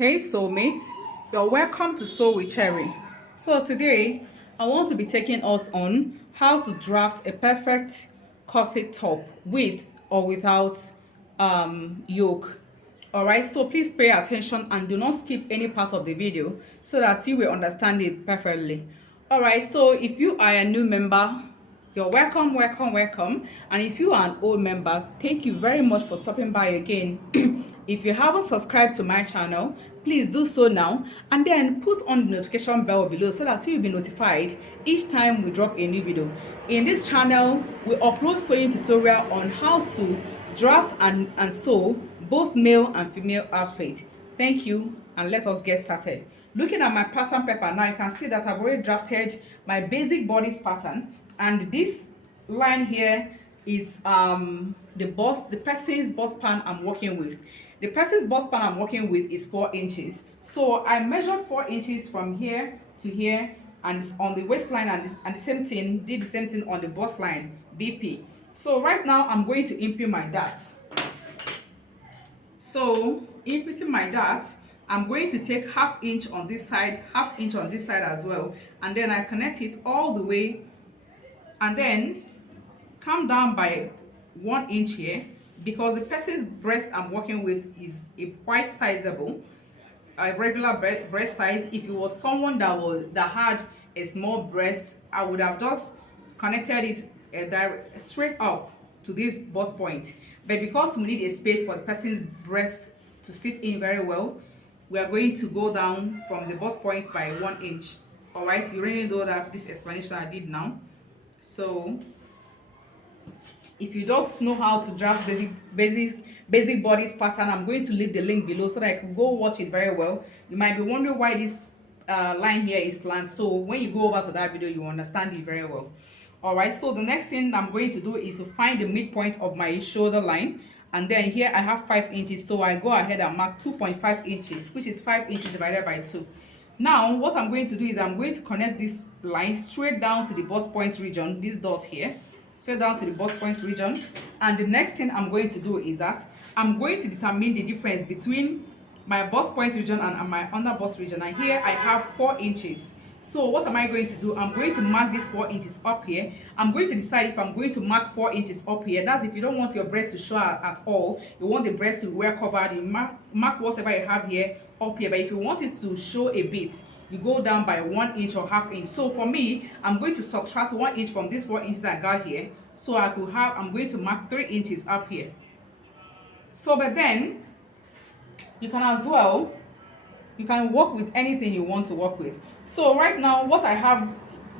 Hey soulmate, you're welcome to Sew with Cherry. So today I want to be taking us on how to draft a perfect corset top with or without yoke. Alright, so please pay attention and do not skip any part of the video so that you will understand it perfectly. Alright, so if you are a new member, you're welcome, welcome, welcome. And if you are an old member, thank you very much for stopping by again. If you haven't subscribed to my channel, please do so now and then put on the notification bell below so that you'll be notified each time we drop a new video. In this channel, we upload sewing tutorial on how to draft and sew both male and female outfit. Thank you, and let us get started. Looking at my pattern paper now, you can see that I've already drafted my basic bodice pattern, and this line here is the person's bust span I'm working with. The person's bust span I'm working with is 4 inches. So I measured 4 inches from here to here, and it's on the waistline, and the same thing, did the same thing on the bust line, BP. So right now I'm going to input my darts. So inputting my dart, I'm going to take 1/2 inch on this side, 1/2 inch on this side as well, and then I connect it all the way and then come down by 1 inch here, because the person's breast I'm working with is a quite sizable, a regular breast size. If it was someone that had a small breast, I would have just connected it straight up to this bust point. But because we need a space for the person's breast to sit in very well, we are going to go down from the bust point by 1 inch. All right, you already know that this explanation I did now. So if you don't know how to draft basic bodice pattern, I'm going to leave the link below so that you can go watch it very well. You might be wondering why this line here is slant, so when you go over to that video you understand it very well. All right, so the next thing I'm going to do is to find the midpoint of my shoulder line, and then here I have 5 inches, so I go ahead and mark 2.5 inches, which is 5 inches divided by 2. Now what I'm going to do is I'm going to connect this line straight down to the bust point region, this dot here, straight down to the bust point region. And the next thing I'm going to do is that I'm going to determine the difference between my bust point region and my under bust region, and here I have 4 inches. So what am I going to do? I'm going to mark this 4 inches up here. I'm going to decide if I'm going to mark 4 inches up here. That's if you don't want your breast to show at all, you want the breast to be well covered, you mark whatever you have here up here. But if you want it to show a bit, you go down by 1 inch or 1/2 inch. So for me, I'm going to subtract 1 inch from this 4 inches I got here, so I'm going to mark 3 inches up here. So but then you can as well, you can work with anything you want to work with. So right now what I have,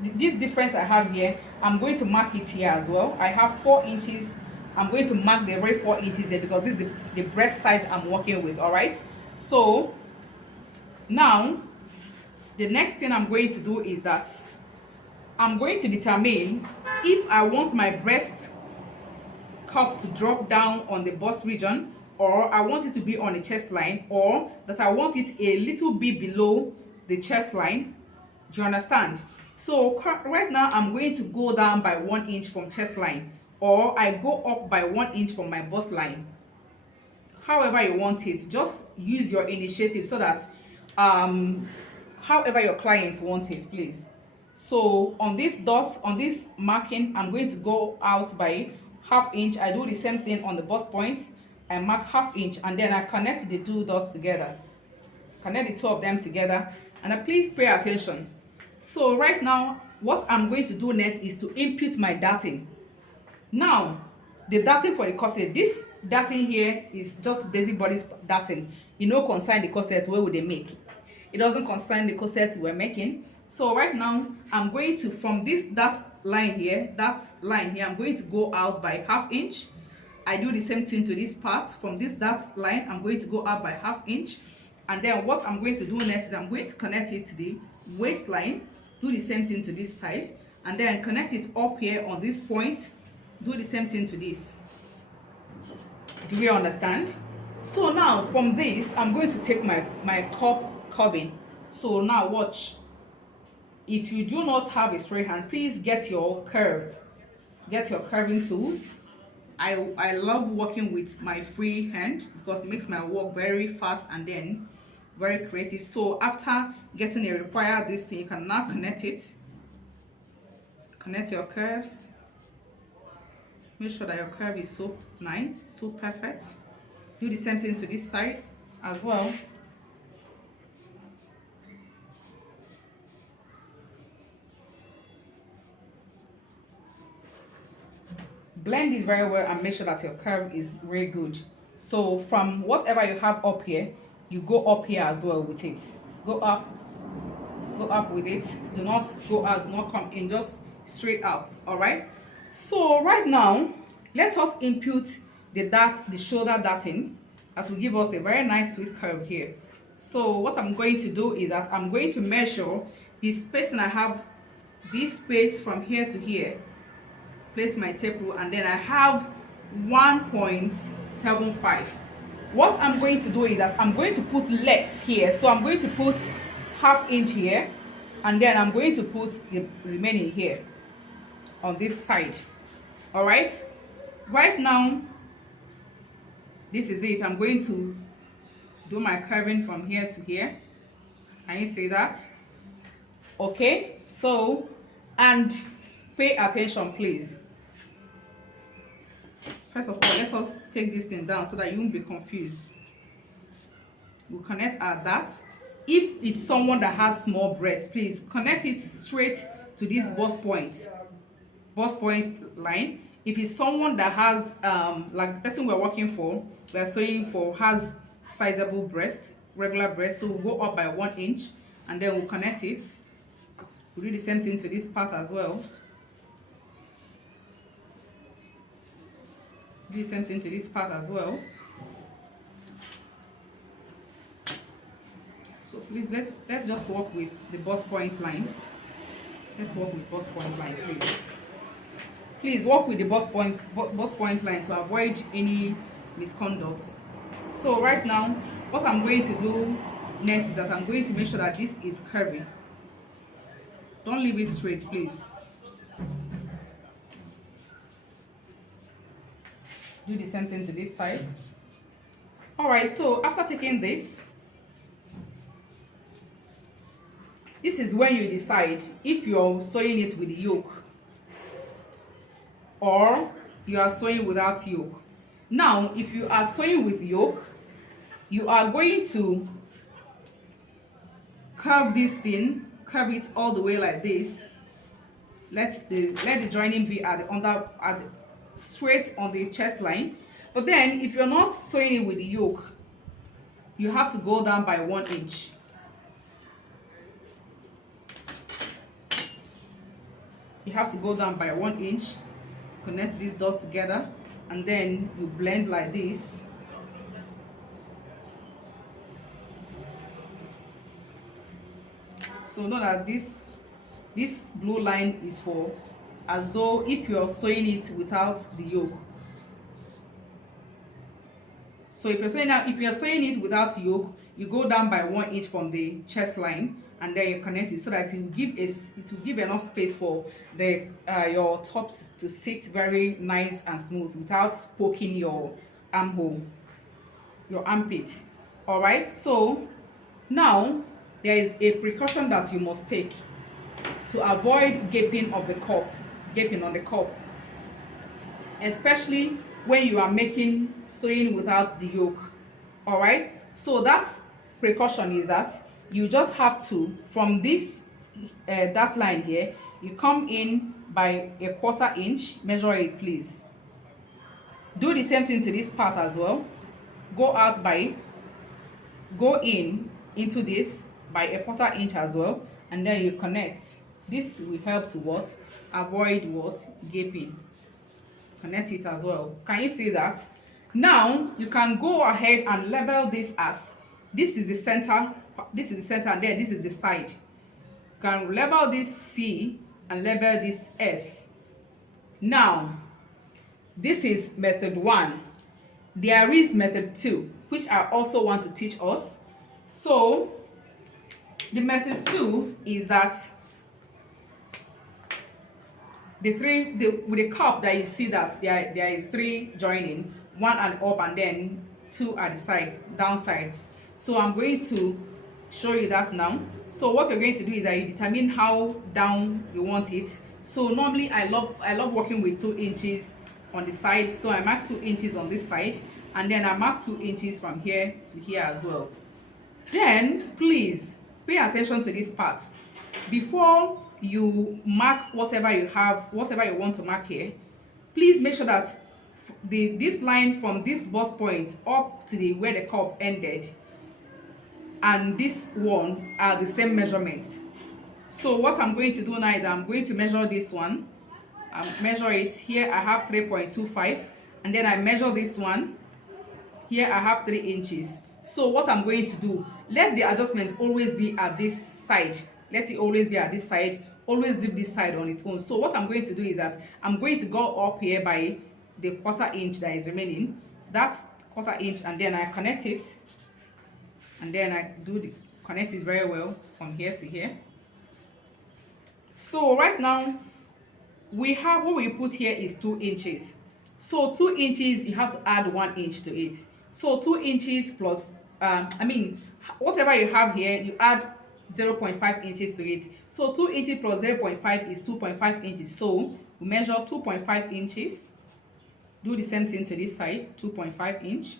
this difference I have here, I'm going to mark it here as well. I have 4 inches. I'm going to mark the right 4 inches here because this is the breast size I'm working with. All right, so now the next thing I'm going to do is that I'm going to determine if I want my breast cup to drop down on the bust region, or I want it to be on the chest line, or that I want it a little bit below the chest line. Do you understand? So right now I'm going to go down by 1 inch from chest line, or I go up by 1 inch from my bust line. However you want it, just use your initiative so that however your client wants it, please. So on this dot, on this marking, I'm going to go out by 1/2 inch. I do the same thing on the bust point. I mark 1/2 inch, and then I connect the 2 dots together, connect the 2 of them together, and please pay attention. So right now what I'm going to do next is to input my darting. Now the darting for the corset, this darting here is just basic bodice darting. You know, concern the corset where would they make, it doesn't concern the corset we're making. So right now I'm going to, from this line here, I'm going to go out by 1/2 inch. I do the same thing to this part. From this line I'm going to go out by 1/2 inch, and then what I'm going to do next is I'm going to connect it to the waistline, do the same thing to this side, and then connect it up here on this point, do the same thing to this. Do you understand? So now from this I'm going to take my cup curving. So now watch, if you do not have a straight hand, please get your curving tools. I love working with my free hand because it makes my work very fast and then very creative. So after getting a required this thing, you can now connect it. Connect your curves. Make sure that your curve is so nice, so perfect. Do the same thing to this side as well. Blend it very well and make sure that your curve is very good. So from whatever you have up here, you go up here as well with it. Go up with it. Do not go out, do not come in, just straight up. All right. So right now, let us input the shoulder darting that will give us a very nice sweet curve here. So what I'm going to do is that I'm going to measure the spacing I have, this space from here to here. Place my tape rule, and then I have 1.75. What I'm going to do is that I'm going to put less here. So I'm going to put ½ inch here, and then I'm going to put the remaining here on this side. All right, right now this is it. I'm going to do my curving from here to here. Can you see that? Okay, so, and pay attention please. First of all, let us take this thing down so that you won't be confused. We'll connect at that. If it's someone that has small breasts, please connect it straight to this bust point line. If it's someone that has like the person we're working for, we're sewing for, has sizable breast, regular breast, so we'll go up by 1 inch and then we'll connect it. We'll do the same thing to this part as well. Do the same thing to this part as well. So please, let's just work with the bust point line. Let's work with bust point line, please. Please work with the bust point line to avoid any misconduct. So right now, what I'm going to do next is that I'm going to make sure that this is curvy. Don't leave it straight, please. Do the same thing to this side. All right, so after taking this is when you decide if you're sewing it with the yoke or you are sewing without yoke. Now, if you are sewing with yoke, you are going to curve this thing, curve it all the way like this. Let the joining be at the straight on the chest line. But then if you're not sewing it with the yoke, you have to go down by 1 inch. You have to go down by 1 inch, connect these dots together, and then you blend like this. So know that this blue line is for as though if you are sewing it without the yoke. So if you're sewing it without yoke, you go down by 1 inch from the chest line, and then you connect it so that it will give enough space for the your tops to sit very nice and smooth without poking your armhole, your armpit. All right. So now there is a precaution that you must take to avoid gaping on the cup, especially when you are making sewing without the yoke. All right. So that precaution is that you just have to, from this that line here, you come in by 1/4 inch. Measure it, please. Do the same thing to this part as well. Go in into this by 1/4 inch as well, and then you connect. This will help to what? Avoid what? Gaping. Connect it as well. Can you see that? Now you can go ahead and label this as, this is the center, and then this is the side. You can label this C and label this S. Now this is method 1. There is method 2, which I also want to teach us. So the method 2 is that with the cup that you see that there is 3 joining, 1 and up and then 2 at the sides, down sides. So I'm going to show you that now. So what you're going to do is that you determine how down you want it. So normally I love working with 2 inches on the side, so I mark 2 inches on this side, and then I mark 2 inches from here to here as well. Then please pay attention to this part. Before you mark whatever you want to mark here, please make sure that this line from this bust point up to the where the cup ended and this one are the same measurements. So what I'm going to do now is I'm going to measure this one. Measure it. Here I have 3.25, and then I measure this one. Here I have 3 inches. So what I'm going to do, let the adjustment always be at this side. Let it always be at this side. Always leave this side on its own. So what I'm going to do is that I'm going to go up here by the 1/4 inch that is remaining. That's 1/4 inch, and then I connect it, and then I connect it very well from here to here. So right now we have what we put here is 2 inches. So 2 inches, you have to add 1 inch to it. So 2 inches plus whatever you have here, you add 0.5 inches to it. So 2 inches plus 0.5 is 2.5 inches. So we measure 2.5 inches. Do the same thing to this side, 2.5 inch.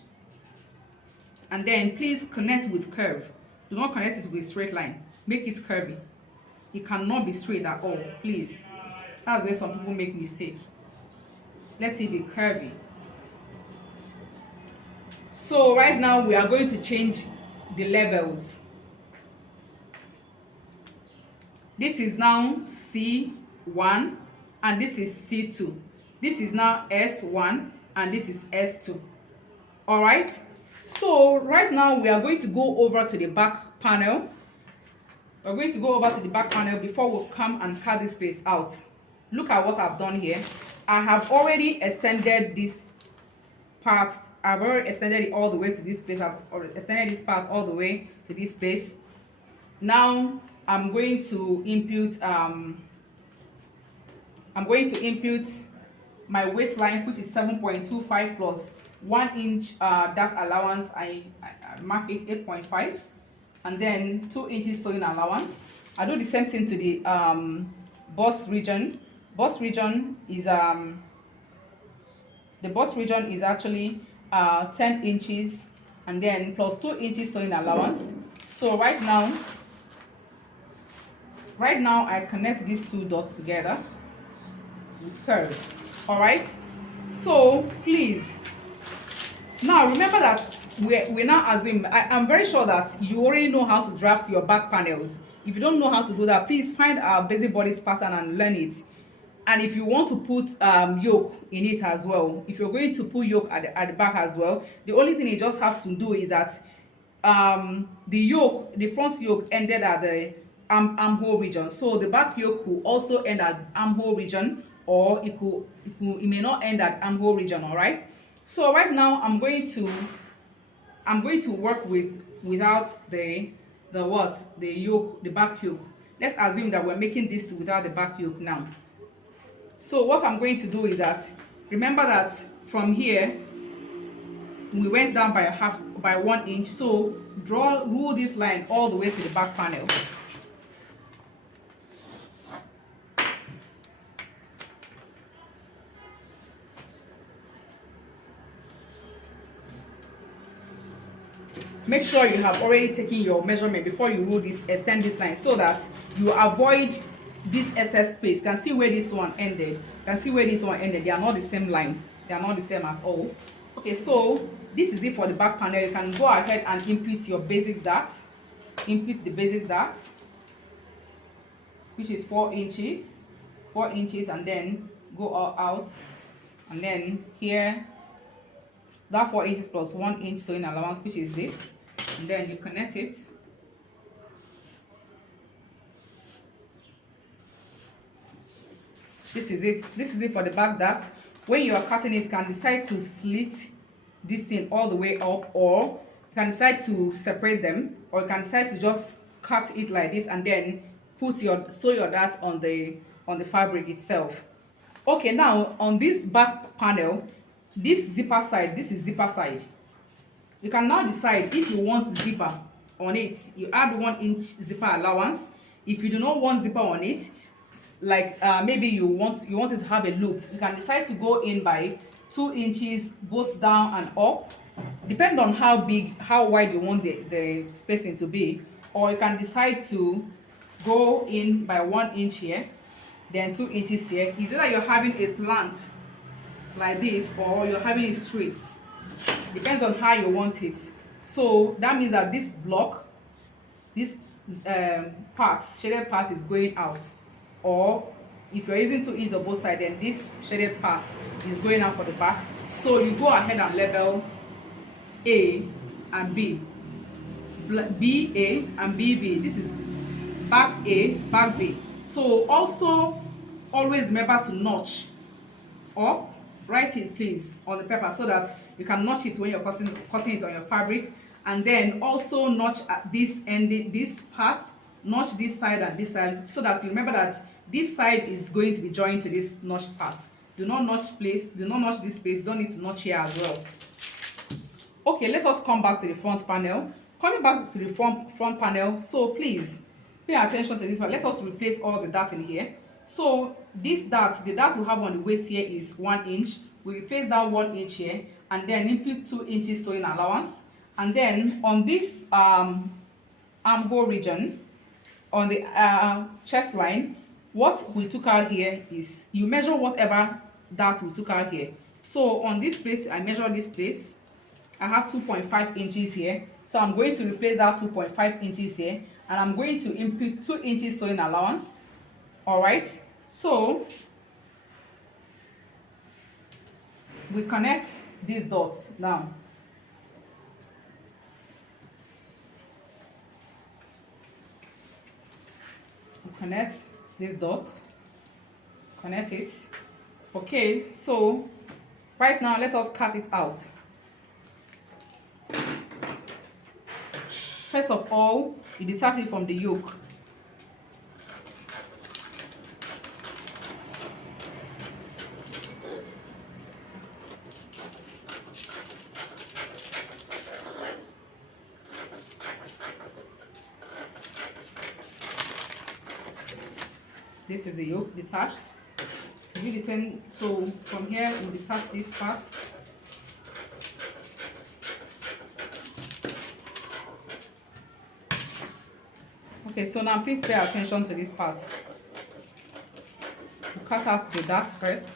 And then please connect with curve. Do not connect it with straight line. Make it curvy. It cannot be straight at all, please. That's where some people make mistake. Let it be curvy. So right now we are going to change the levels. This is now C1 and this is C2. This is now S1 and this is S2. All right. So right now we are going to go over to the back panel. We're going to go over to the back panel before we come and cut this place out. Look at what I've done here. I have already extended this part. I've already extended it all the way to this place. I've extended this part all the way to this place. Now I'm going to input my waistline, which is 7.25 plus 1 inch that allowance. I mark it 8.5, and then 2 inches sewing allowance. I do the same thing to the bust region. Bust region is the bust region is actually 10 inches, and then plus 2 inches sewing allowance. So right now I connect these 2 dots together with curve. All right, so please now remember that we now assume, I'm very sure that you already know how to draft your back panels. If you don't know how to do that, please find our basic bodice pattern and learn it. And if you want to put yoke in it as well, if you're going to put yoke at the back as well, the only thing you just have to do is that the front yoke ended at the armhole region. So the back yoke could also end at armhole region, or it may not end at armhole region. All right. So right now I'm going to work without the yoke, the back yoke. Let's assume that we're making this without the back yoke now. So what I'm going to do is that, remember that from here we went down by 1 inch. So rule this line all the way to the back panel. Make sure you have already taken your measurement before you extend this line, so that you avoid this excess space. You can see where this one ended. You can see where this one ended. They are not the same line. They are not the same at all. Okay, so this is it for the back panel. You can go ahead and input your basic dart. Input the basic dart, which is 4 inches. 4 inches, and then go all out. And then here, that 4 inches plus 1 inch sewing allowance, which is this, and then you connect it. This is it for the back dart. When you are cutting it, you can decide to slit this thing all the way up, or you can decide to separate them, or you can decide to just cut it like this and then sew your dart on the fabric itself. Okay, now on this back panel, this is zipper side. You can now decide if you want zipper on it. You add 1-inch zipper allowance. If you do not want zipper on it, like maybe you want it to have a loop, you can decide to go in by 2 inches both down and up, depend on how big, how wide you want the spacing to be. Or you can decide to go in by 1 inch here, then 2 inches here. It's either you're having a slant like this or you're having it straight, depends on how you want it. So that means that this block, this part, shaded part, is going out. Or if you're using 2 inches on both sides, then this shaded part is going out for the back. So you go ahead and label A and B, B A and B B. This is back A, back B. So also always remember to notch up. Write it please on the paper so that you can notch it when you're cutting it on your fabric. And then also notch at this end, this part, notch this side and this side, so that you remember that this side is going to be joined to this notched part. Do not notch this place, don't need to notch here as well. Okay, let us come back to the front panel. Coming back to the front panel, so please pay attention to this one. Let us replace all the dart in here. So this dart, the dart we have on the waist here is 1 inch. We replace that 1 inch here and then input 2 inches sewing allowance. And then on this armhole region, on the chest line, what we took out here is you measure whatever dart we took out here. So on this place, I measure this place. I have 2.5 inches here. So I'm going to replace that 2.5 inches here, and I'm going to input 2 inches sewing allowance. All right, so we connect these dots now. We connect these dots, connect it. Okay, so right now let us cut it out. First of all, you detach it from the yoke. This is the yoke detached. You do the same. So from here we detach this part. Okay, so now please pay attention to this part. We'll cut out the dart first.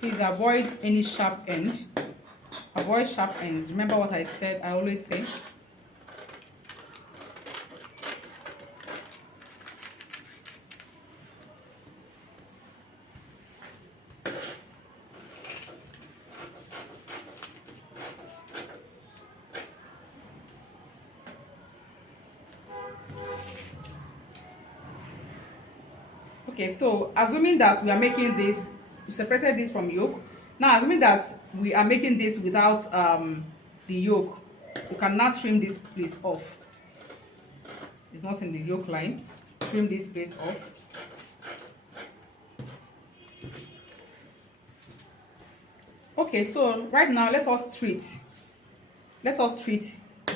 Please avoid any sharp end. Avoid sharp ends. Remember what I said, I always say. Okay, so assuming that we are making this, we separated this from yoke. Now assuming that we are making this without the yoke, you cannot trim this place off. It's not in the yoke line. Trim this place off. Okay, so right now let us treat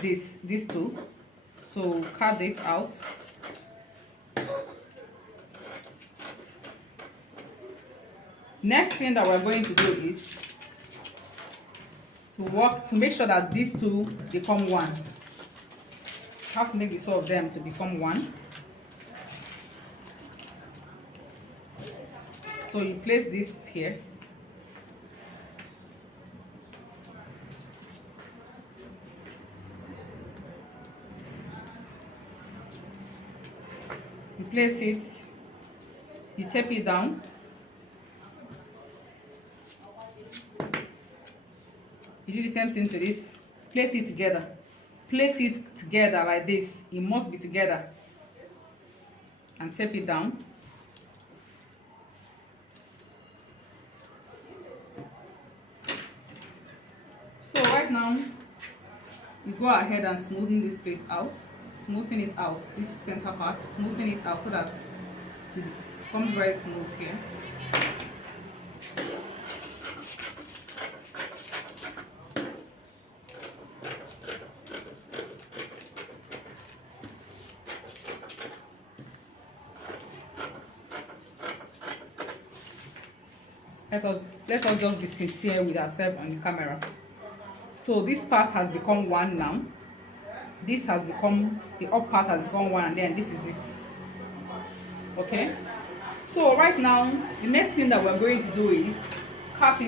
these two. So cut this out. Next thing that we're going to do is to make sure that these two become one. You have to make the two of them to become one. So you place this here. You place it, you tape it down. You do the same thing to this. Place it together. Place it together like this. It must be together. And tape it down. So right now, you go ahead and smoothen this place out. Smoothing it out. This center part, smoothing it out so that it becomes very smooth here. Let us just be sincere with ourselves on the camera. So this part has become one now. This has become, the up part has become one, and then this is it. Okay, so right now the next thing that we're going to do is cut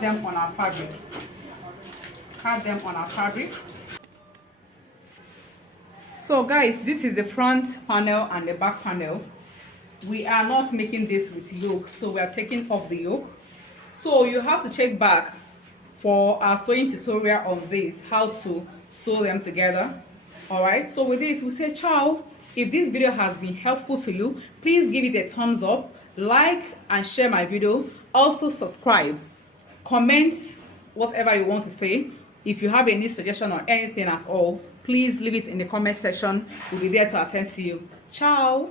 them on our fabric. Cut them on our fabric. So guys, this is the front panel and the back panel. We are not making this with yoke, so we are taking off the yoke. So you have to check back for our sewing tutorial on this, how to sew them together. All right, so with this we say ciao. If this video has been helpful to you, please give it a thumbs up, like and share my video. Also subscribe, comment whatever you want to say. If you have any suggestion or anything at all, please leave it in the comment section. We'll be there to attend to you. Ciao.